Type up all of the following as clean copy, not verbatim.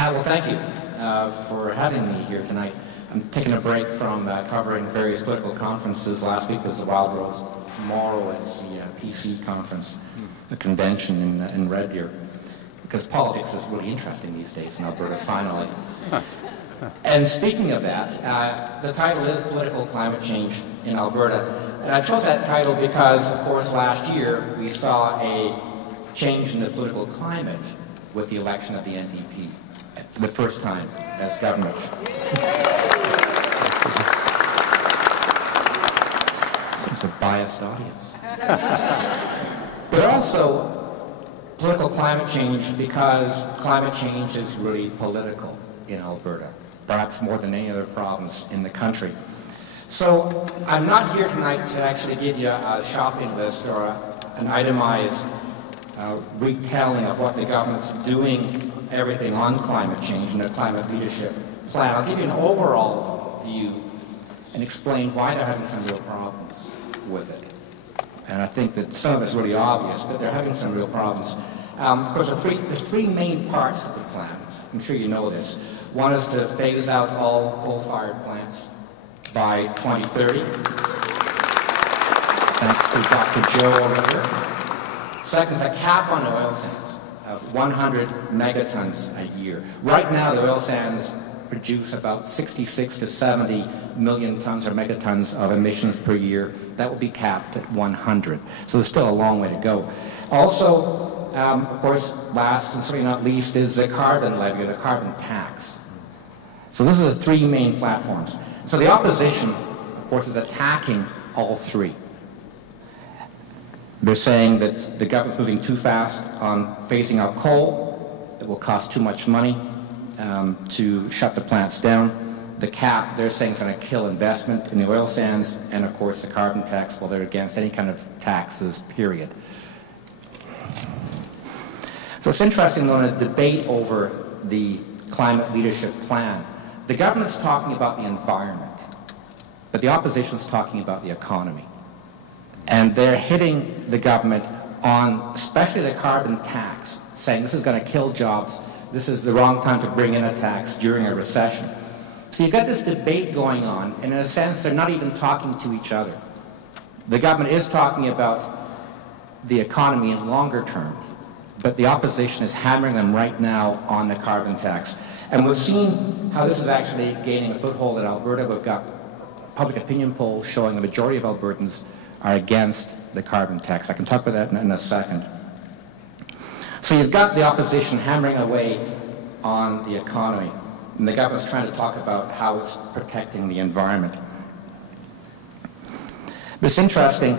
Well, thank you for having me here tonight. I'm taking a break from covering various political conferences. Last week was the Wild Rose. Tomorrow is the PC conference, the convention in Red Deer. Because politics is really interesting these days in Alberta, finally. And speaking of that, the title is Political Climate Change in Alberta. And I chose that title because, of course, last year we saw a change in the political climate with the election of the NDP for the first time as government. It's a biased audience. But also political climate change because climate change is really political in Alberta, perhaps more than any other province in the country. So I'm not here tonight to actually give you a shopping list or an itemized retelling of what the government's doing, everything on climate change and the climate leadership plan. I'll give you an overall view and explain why they're having some real problems with it. And I think that some of it's really obvious, but they're having some real problems. Of course, there's three main parts of the plan. I'm sure you know this. One is to phase out all coal-fired plants by 2030. Thanks to Dr. Joe over here. Second is a cap on oil sands of 100 megatons a year. Right now, the oil sands produce about 66 to 70 million tons or megatons of emissions per year. That will be capped at 100. So there's still a long way to go. Also, of course, last and certainly not least is the carbon levy or the carbon tax. So those are the three main platforms. So the opposition, of course, is attacking all three. They're saying that the government's moving too fast on phasing out coal. It will cost too much money to shut the plants down. The cap, they're saying, is going to kill investment in the oil sands. And, of course, the carbon tax, well, they're against any kind of taxes, period. So it's interesting, though, in a debate over the climate leadership plan, the government's talking about the environment, but the opposition's talking about the economy. And they're hitting the government on especially the carbon tax, saying this is going to kill jobs, this is the wrong time to bring in a tax during a recession. So you've got this debate going on, and in a sense they're not even talking to each other. The government is talking about the economy in longer term, but the opposition is hammering them right now on the carbon tax. And we've seen how this is actually gaining a foothold in Alberta. We've got public opinion polls showing the majority of Albertans are against the carbon tax. I can talk about that in a second. So you've got the opposition hammering away on the economy, and the government's trying to talk about how it's protecting the environment. But it's interesting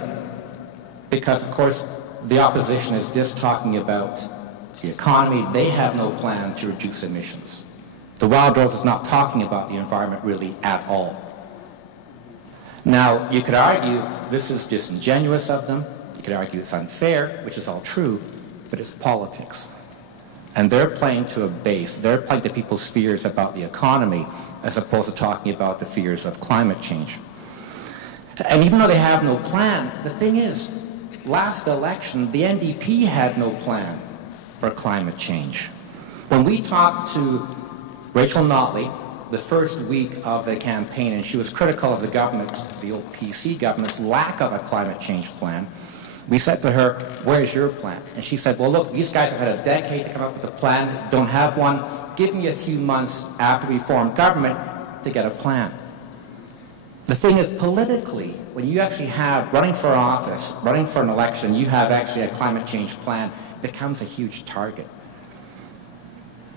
because, of course, the opposition is just talking about the economy. They have no plan to reduce emissions. The Wild Rose is not talking about the environment really at all. Now, you could argue this is disingenuous of them. You could argue it's unfair, which is all true, but it's politics. And they're playing to a base. They're playing to people's fears about the economy as opposed to talking about the fears of climate change. And even though they have no plan, the thing is, last election, the NDP had no plan for climate change. When we talked to Rachel Notley the first week of the campaign, and she was critical of the government's, the old PC government's, lack of a climate change plan, we said to her, where's your plan? And she said, well, look, these guys have had a decade to come up with a plan, don't have one. Give me a few months after we form government to get a plan. The thing is, politically, when you actually have, running for office, running for an election, you have actually a climate change plan, it becomes a huge target.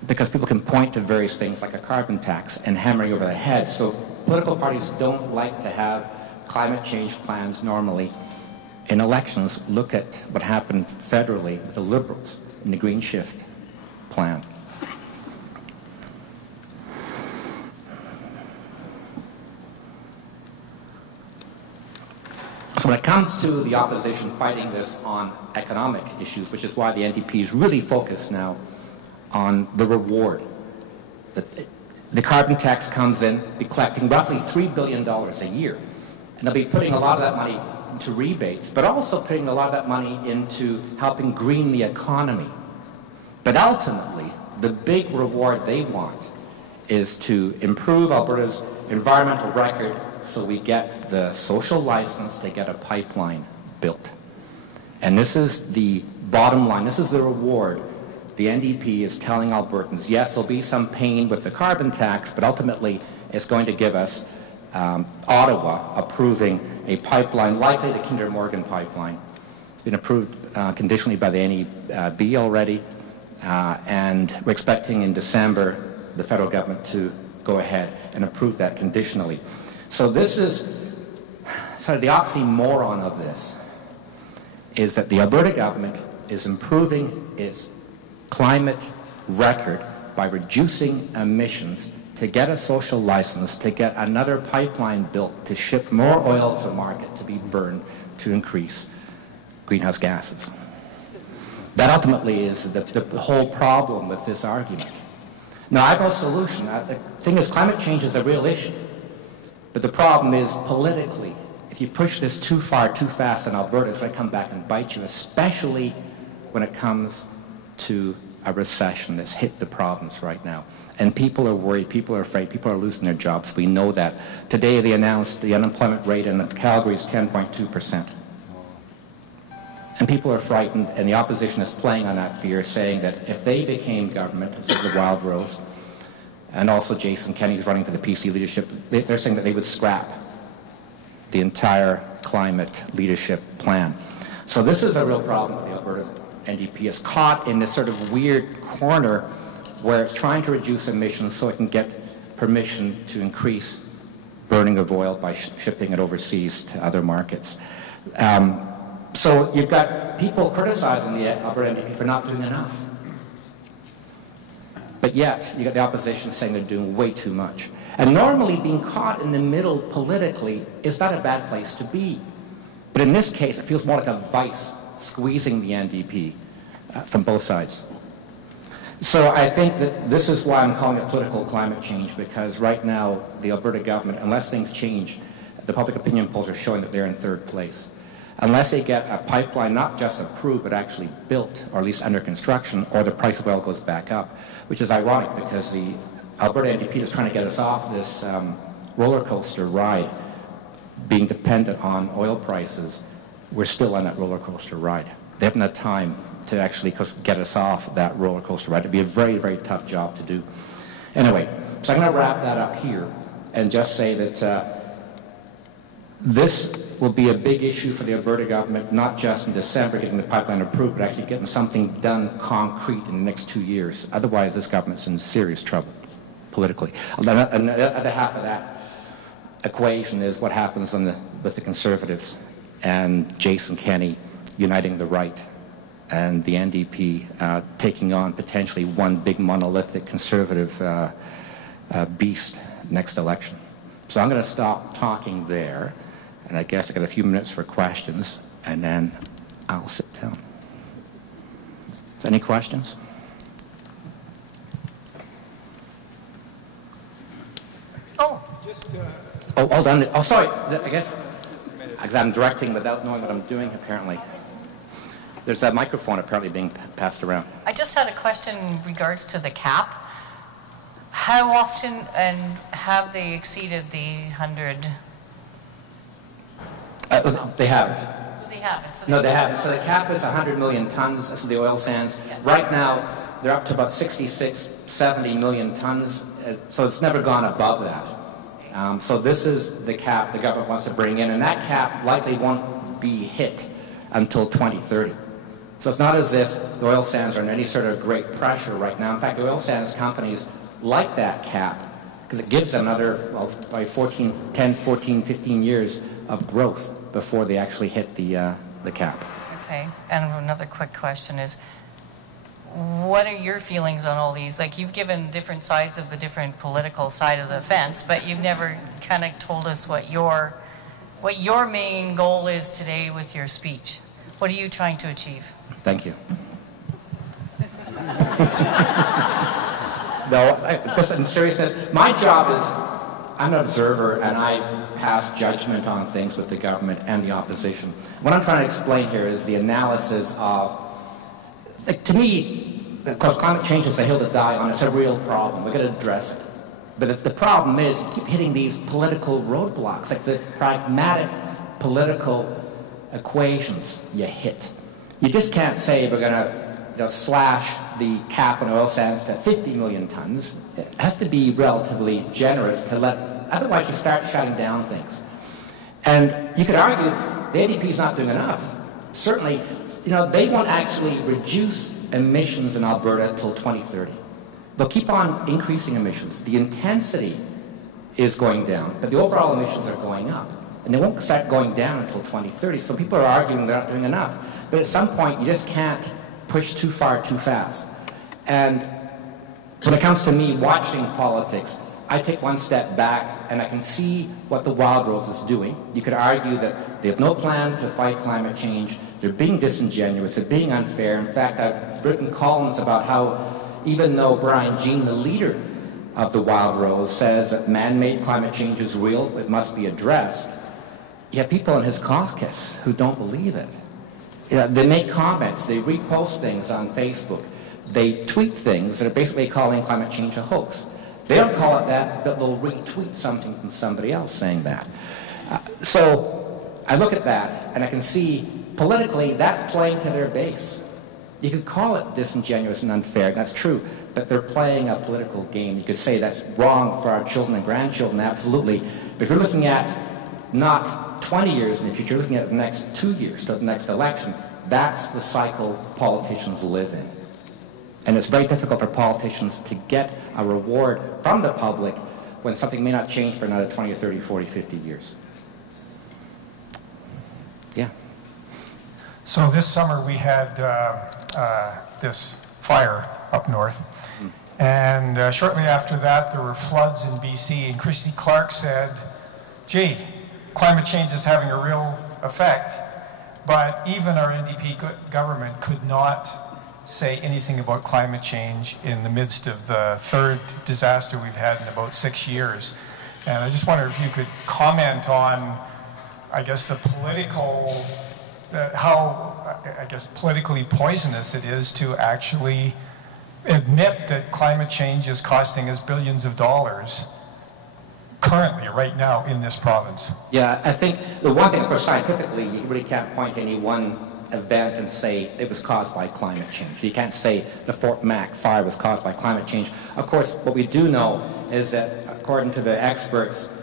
Because people can point to various things like a carbon tax and hammering over their heads. So political parties don't like to have climate change plans normally. In elections, look at what happened federally with the Liberals in the Green Shift plan. So when it comes to the opposition fighting this on economic issues, which is why the NDP is really focused now on the reward. The carbon tax comes in, be collecting roughly $3 billion a year. And they'll be putting a lot of that money into rebates, but also putting a lot of that money into helping green the economy. But ultimately, The big reward they want is to improve Alberta's environmental record so we get the social license to get a pipeline built. And this is the bottom line. This is the reward. The NDP is telling Albertans, yes, there'll be some pain with the carbon tax, but ultimately it's going to give us Ottawa approving a pipeline, likely the Kinder Morgan pipeline. It's been approved conditionally by the NEB already, and we're expecting in December the federal government to go ahead and approve that conditionally. So this is sort of the oxymoron of this, is that the Alberta government is improving its climate record by reducing emissions to get a social license, to get another pipeline built, to ship more oil to market to be burned to increase greenhouse gases. That ultimately is the whole problem with this argument. Now, I have no solution. The thing is, climate change is a real issue. But the problem is, politically, if you push this too far, too fast in Alberta, it's going to come back and bite you, especially when it comes to a recession that's hit the province right now. And people are worried, people are afraid, people are losing their jobs. We know that. Today they announced the unemployment rate in Calgary is 10.2%. And people are frightened, and the opposition is playing on that fear, saying that if they became government, as the Wild Rose, and also Jason Kenney is running for the PC leadership, they're saying that they would scrap the entire climate leadership plan. So this is a real problem for the Alberta NDP. It's caught in this sort of weird corner where it's trying to reduce emissions so it can get permission to increase burning of oil by shipping it overseas to other markets. So you've got people criticizing the Alberta NDP for not doing enough. But yet, you got the opposition saying they're doing way too much. And normally being caught in the middle politically is not a bad place to be. But in this case, it feels more like a vice squeezing the NDP from both sides. So I think that this is why I'm calling it political climate change, because right now, the Alberta government, unless things change, the public opinion polls are showing that they're in third place. Unless they get a pipeline not just approved, but actually built, or at least under construction, or the price of oil goes back up, which is ironic because the Alberta NDP is trying to get us off this roller coaster ride, being dependent on oil prices. We're still on that roller coaster ride. They haven't had time to actually get us off that roller coaster ride. It'd be a very, very tough job to do. Anyway, so I'm going to wrap that up here and just say that this will be a big issue for the Alberta government, not just in December getting the pipeline approved, but actually getting something done concrete in the next 2 years. Otherwise, this government's in serious trouble politically. And the other half of that equation is what happens with the Conservatives and Jason Kenney uniting the right and the NDP taking on potentially one big monolithic Conservative beast next election. So I'm going to stop talking there. And I guess I got a few minutes for questions, and then I'll sit down. Any questions? Oh, hold on. Oh, sorry. I guess because I'm directing without knowing what I'm doing, apparently. There's a microphone apparently being passed around. I just had a question in regards to the cap. How often and have they exceeded the 100? They haven't. So they haven't. So no, they haven't. So the cap is 100 million tons. That's the oil sands. Yeah. Right now, they're up to about 66, 70 million tons. So it's never gone above that. So this is the cap the government wants to bring in, and that cap likely won't be hit until 2030. So it's not as if the oil sands are in any sort of great pressure right now. In fact, the oil sands companies like that cap because it gives them another, well, by 10, 14, 15 years of growth before they actually hit the cap. Okay, and another quick question is, what are your feelings on all these? Like, you've given different sides of the different political side of the fence, but you've never kind of told us what your main goal is today with your speech. What are you trying to achieve? Thank you. No, just in seriousness, my job is, I'm an observer and I pass judgment on things with the government and the opposition. What I'm trying to explain here is the analysis of, like, to me, of course, climate change is a hill to die on. It's a real problem. We've got to address it. But if the problem is you keep hitting these political roadblocks, like the pragmatic political equations you hit. You just can't say we're going to slash the cap on oil sands to 50 million tons. It has to be relatively generous to otherwise you start shutting down things. And you could argue the ADP is not doing enough. Certainly, they won't actually reduce emissions in Alberta until 2030. They'll keep on increasing emissions. The intensity is going down, but the overall emissions are going up. And they won't start going down until 2030. So people are arguing they're not doing enough. But at some point, you just can't push too far too fast. And when it comes to me watching politics, I take one step back and I can see what the Wild Rose is doing. You could argue that they have no plan to fight climate change. They're being disingenuous. They're being unfair. In fact, I've written columns about how even though Brian Jean, the leader of the Wild Rose, says that man-made climate change is real, it must be addressed, you have people in his caucus who don't believe it. They make comments, they repost things on Facebook, they tweet things that are basically calling climate change a hoax. They don't call it that, but they'll retweet something from somebody else saying that. So I look at that and I can see politically that's playing to their base. You could call it disingenuous and unfair, that's true, but they're playing a political game. You could say that's wrong for our children and grandchildren, absolutely. But if you're looking at not 20 years in the future, you're looking at the next 2 years to the next election, that's the cycle politicians live in. And it's very difficult for politicians to get a reward from the public when something may not change for another 20 or 30, 40, 50 years. Yeah. So this summer we had this fire up north. And shortly after that there were floods in BC. And Christy Clark said, gee, climate change is having a real effect. But even our NDP government could not say anything about climate change in the midst of the third disaster we've had in about 6 years. And I just wonder if you could comment on, I guess, the political, how, I guess, politically poisonous it is to actually admit that climate change is costing us billions of dollars currently, right now, in this province. Yeah, I think the one thing, of course, scientifically, you really can't point to any one event and say it was caused by climate change. You can't say the Fort Mac fire was caused by climate change. Of course, what we do know is that, according to the experts,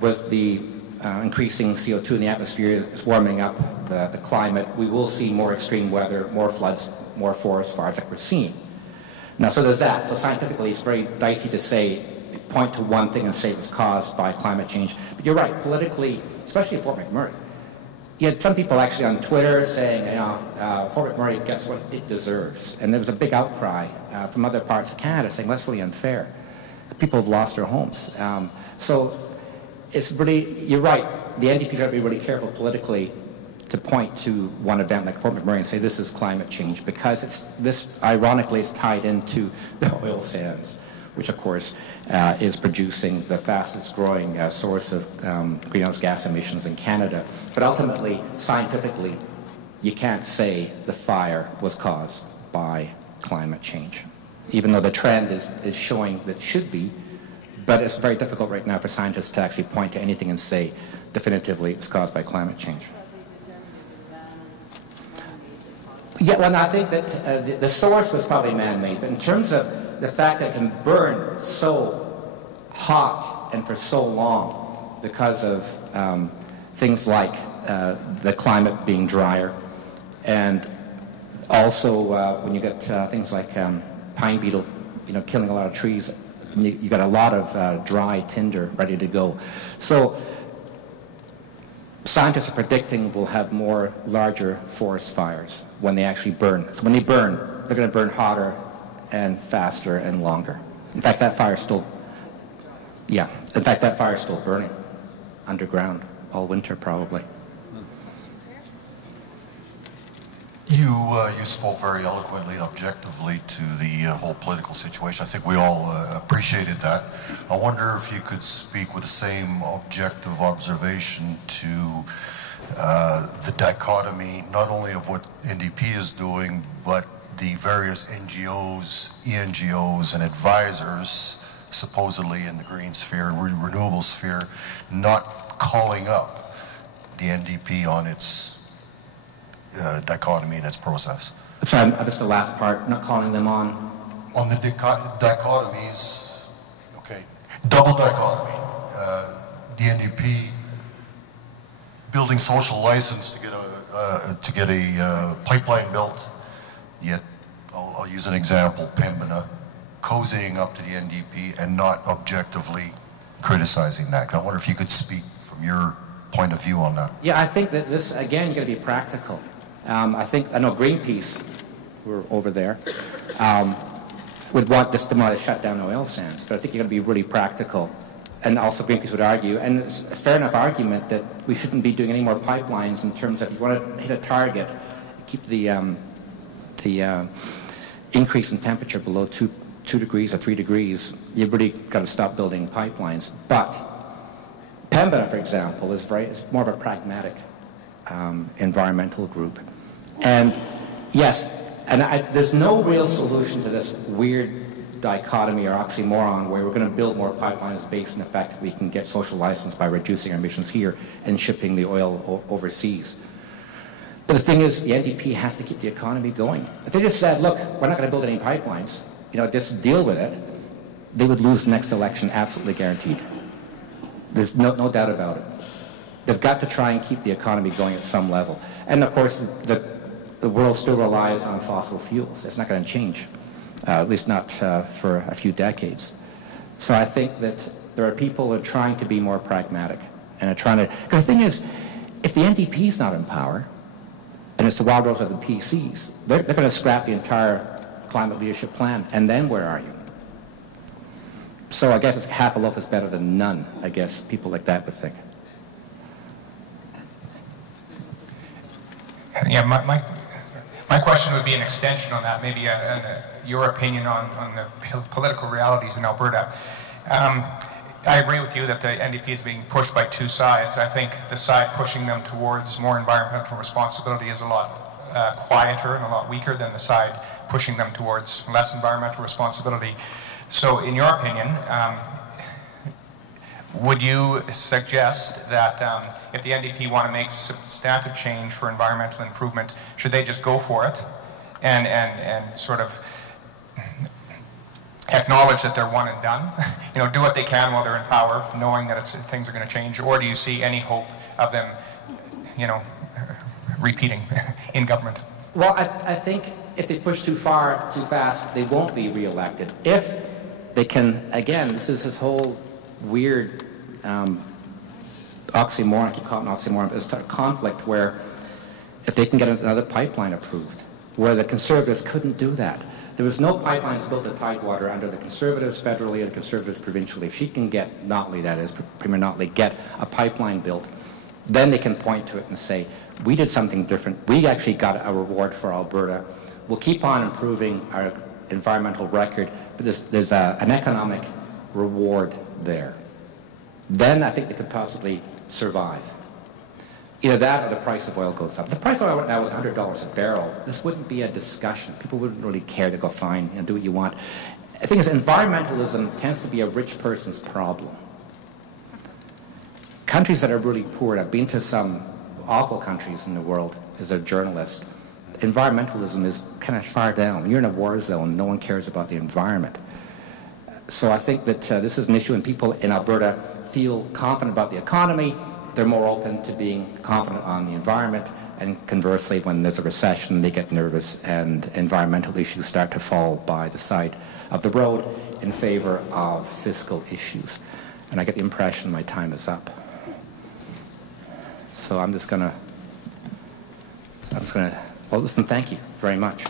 with the increasing CO2 in the atmosphere, it's warming up the climate, we will see more extreme weather, more floods, more forest fires like we're seeing. Now, so there's that. So scientifically, it's very dicey to say, point to one thing and say it was caused by climate change. But you're right, politically, especially at Fort McMurray, you had some people actually on Twitter saying, Fort McMurray gets what it deserves. And there was a big outcry from other parts of Canada saying, that's really unfair. People have lost their homes. So it's really, you're right, the NDP's got to be really careful politically to point to one event like Fort McMurray and say this is climate change, because ironically, it's tied into the oil sands, which of course is producing the fastest growing source of greenhouse gas emissions in Canada. But ultimately, scientifically, you can't say the fire was caused by climate change, even though the trend is showing that it should be. But it's very difficult right now for scientists to actually point to anything and say definitively it's caused by climate change. Yeah, well, I think that the source was probably man-made, but in terms of the fact that it can burn so hot and for so long because of things like the climate being drier, and also when you get things like pine beetle, killing a lot of trees, you got a lot of dry tinder ready to go. So scientists are predicting we'll have more larger forest fires when they actually burn. So when they burn, they're going to burn hotter and faster and longer. In fact, that fire is still, burning underground all winter probably. You spoke very eloquently and objectively to the whole political situation. I think we all appreciated that. I wonder if you could speak with the same objective observation to the dichotomy, not only of what NDP is doing, but the various NGOs, ENGOs, and advisors, supposedly in the green sphere, renewable sphere, not calling up the NDP on its dichotomy and its process? I'm sorry, I missed the last part, not calling them on. On the dichotomies, okay, double dichotomy. The NDP building social license to get a pipeline built, yet I'll use an example, Pembina, cozying up to the NDP and not objectively criticizing that. I wonder if you could speak from your point of view on that. Yeah, I think that this, again, you've got to be practical. I know Greenpeace, we're over there, would want this to shut down oil sands, but I think you've got to be really practical. And also Greenpeace would argue, and it's a fair enough argument, that we shouldn't be doing any more pipelines in terms of, if you want to hit a target, keep the increase in temperature below 2 degrees or 3 degrees, you've really got to stop building pipelines. But Pembina, for example, is more of a pragmatic environmental group. And yes, and there's no real solution to this weird dichotomy or oxymoron where we're going to build more pipelines based on the fact that we can get social license by reducing our emissions here and shipping the oil overseas. But the thing is, the NDP has to keep the economy going. If they just said, look, we're not going to build any pipelines, just deal with it, they would lose the next election, absolutely guaranteed. There's no doubt about it. They've got to try and keep the economy going at some level. And of course, the world still relies on fossil fuels. It's not going to change. At least not for a few decades. So I think that there are people who are trying to be more pragmatic and are trying to, because the thing is, if the NDP is not in power, and it's the wild rose of the PCs, they're going to scrap the entire climate leadership plan, and then where are you? So I guess it's half a loaf is better than none, I guess people like that would think. Yeah, my question would be an extension on that, maybe your opinion on the political realities in Alberta. I agree with you that the NDP is being pushed by two sides. I think the side pushing them towards more environmental responsibility is a lot quieter and a lot weaker than the side pushing them towards less environmental responsibility. So in your opinion, would you suggest that if the NDP want to make substantive change for environmental improvement, should they just go for it and sort of acknowledge that they're one and done, do what they can while they're in power, knowing that things are going to change? Or do you see any hope of them, repeating in government? Well, I think if they push too far, too fast, they won't be re-elected. If they can, again, this whole weird oxymoron, I keep calling it oxymoron, but this conflict where if they can get another pipeline approved, where the Conservatives couldn't do that. There was no pipelines built at Tidewater under the Conservatives federally and Conservatives provincially. If she can get, Notley that is, Premier Notley, get a pipeline built, then they can point to it and say, we did something different. We actually got a reward for Alberta. We'll keep on improving our environmental record, but there's an economic reward there. Then I think they could possibly survive. Either that or the price of oil goes up. The price of oil right now is $100 a barrel. This wouldn't be a discussion. People wouldn't really care to go fine and do what you want. The thing is, environmentalism tends to be a rich person's problem. Countries that are really poor, I've been to some awful countries in the world as a journalist, environmentalism is kind of far down. When you're in a war zone, no one cares about the environment. So I think that this is an issue, and people in Alberta feel confident about the economy. They're more open to being confident on the environment, and conversely, when there's a recession, they get nervous and environmental issues start to fall by the side of the road in favor of fiscal issues. And I get the impression my time is up. So I'm just gonna, well, listen, thank you very much.